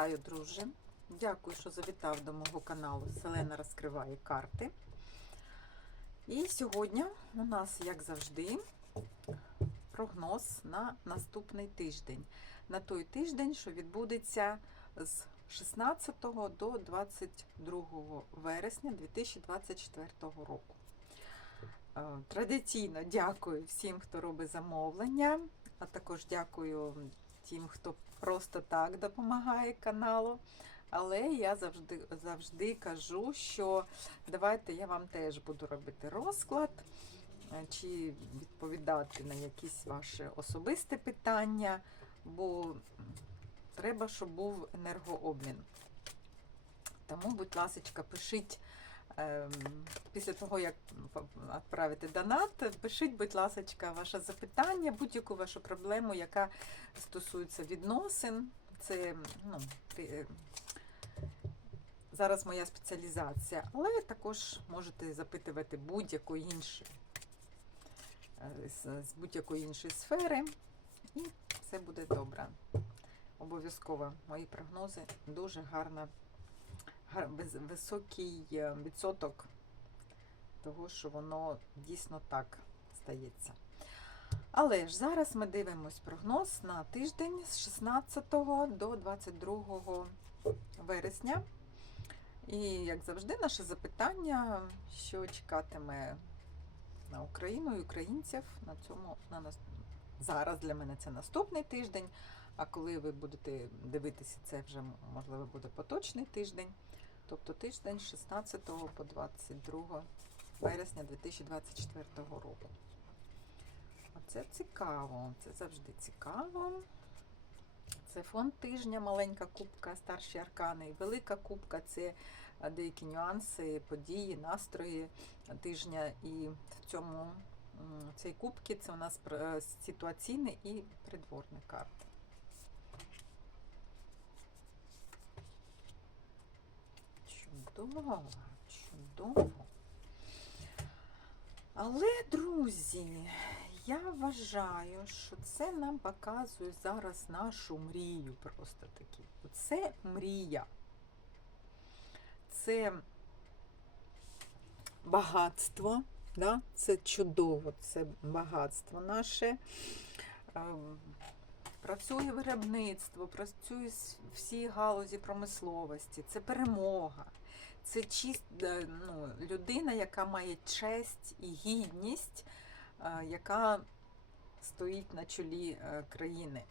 Вітаю, друже! Дякую, що завітав до мого каналу Селена розкриває карти. І сьогодні у нас, як завжди, прогноз на наступний тиждень. На той тиждень, що відбудеться з 16 до 22 вересня 2024 року. Е, Традиційно дякую всім, хто робить замовлення, а також дякую тим, хто просто так допомагає каналу. Але я завжди, завжди кажу, що давайте я вам теж буду робити розклад, е, чи відповідати на якісь ваші особисті питання, бо треба, щоб був енергообмін. Тому, будь ласка, пишіть після того, як відправите донат, пишіть, будь ласка, ваше запитання, будь-яку вашу проблему, яка стосується відносин. Це ну, зараз моя спеціалізація, але також можете запитувати будь-яку іншу е, з, будь-якої іншої сфери, і все буде добре. Обов'язково мої прогнози дуже гарно, високий е, відсоток того, що воно дійсно так стається. Але ж зараз ми дивимось прогноз на тиждень з 16 до 22 вересня. І, як завжди, наше запитання, що чекатиме на Україну і українців на цьому на нас зараз для мене це наступний тиждень. А коли ви будете дивитися, це вже можливо буде поточний тиждень, тобто тиждень 16 по 22 вересня 2024 року. Оце цікаво, це завжди цікаво. Це фон тижня, маленька кубка, старші аркани, і велика кубка це е, деякі нюанси, події, настрої тижня. І в цьому м, цій кубці це у нас е, ситуаційні і придворні карти. Чудово, чудово. Але, друзі, я вважаю, що це нам показує зараз нашу мрію просто таки. Це мрія. Це багатство, да? це чудово, це багатство наше. Працює виробництво, працює всі галузі промисловості, це перемога. Це чист, е, ну, людина, яка має честь і гідність, е, яка стоїть на чолі е, країни,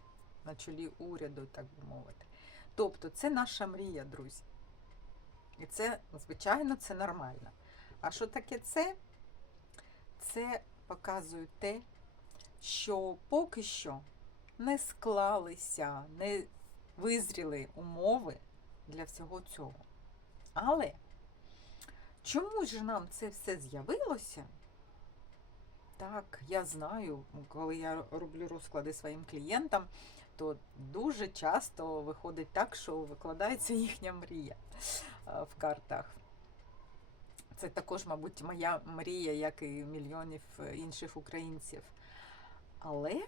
на чолі уряду, так би мовити. Тобто це наша мрія, друзі. І це, звичайно, це нормально. А що таке це? Це показує те, що поки що не склалися, не визріли умови для всього цього. Але чому ж нам це все з'явилося? Так, я знаю, коли я роблю розклади своїм клієнтам, то дуже часто виходить так, що викладається їхня мрія е, в картах. Це також, мабуть, моя мрія, як і мільйонів е, інших українців. Але,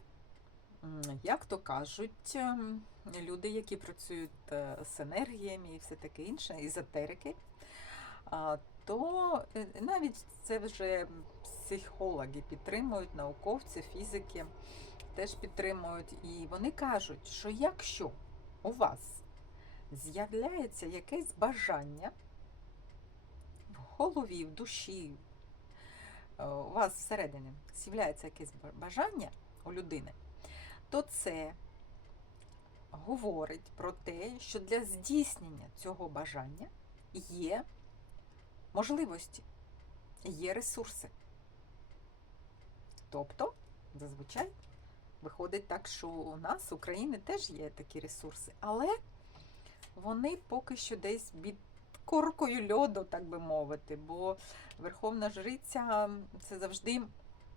як то кажуть, ем, люди, які працюють е, з енергіями і все таке інше, езотерики, то е, навіть це вже психологи підтримують, науковці, фізики теж підтримують. І вони кажуть, що якщо у вас з'являється якесь бажання в голові, в душі, е, у вас всередині з'являється якесь бажання у людини, то це говорить про те, що для здійснення цього бажання є можливості, є ресурси. Тобто, зазвичай виходить так, що у нас, в Україні, теж є такі ресурси, але вони поки що десь під коркою льоду, так би мовити, бо Верховна Жриця це завжди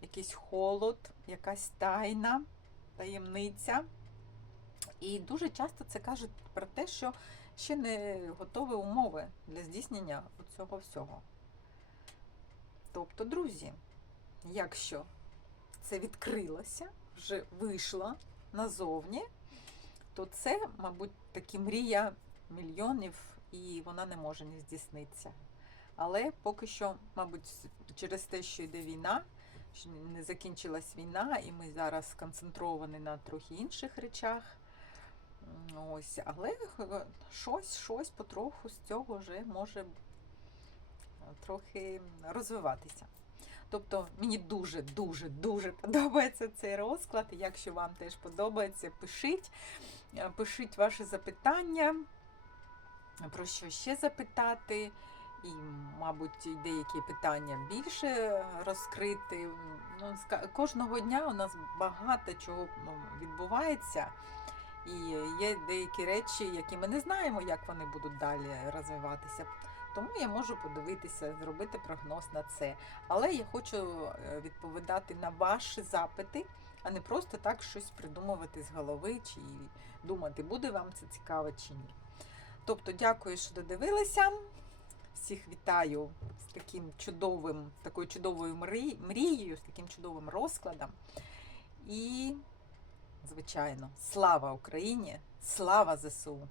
якийсь холод, якась тайна, таємниця. І дуже часто це кажуть про те, що ще не готові умови для здійснення цього всього. Тобто, друзі, якщо це відкрилося, вже вийшло назовні, то це, мабуть, таки мрія мільйонів, і вона не може не здійснитися. Але поки що, мабуть, через те, що йде війна, не закінчилась війна, і ми зараз сконцентровані на трохи інших речах. Ось, але е, щось, щось потроху з цього вже може е, трохи розвиватися. Тобто мені дуже, дуже, дуже подобається цей розклад. Якщо вам теж подобається, пишіть, Е, пишіть ваші запитання, про що ще запитати. І, мабуть, деякі питання більше розкрити. Ну, кожного дня у нас багато чого ну, відбувається. І є деякі речі, які ми не знаємо, як вони будуть далі розвиватися. Тому я можу подивитися, зробити прогноз на це. Але я хочу е, відповідати на ваші запити, а не просто так щось придумувати з голови чи думати, буде вам це цікаво чи ні. Тобто, дякую, що додивилися. Всіх вітаю з таким чудовим, такою чудовою мрі- мрією, з таким чудовим розкладом. І, звичайно, слава Україні! Слава ЗСУ!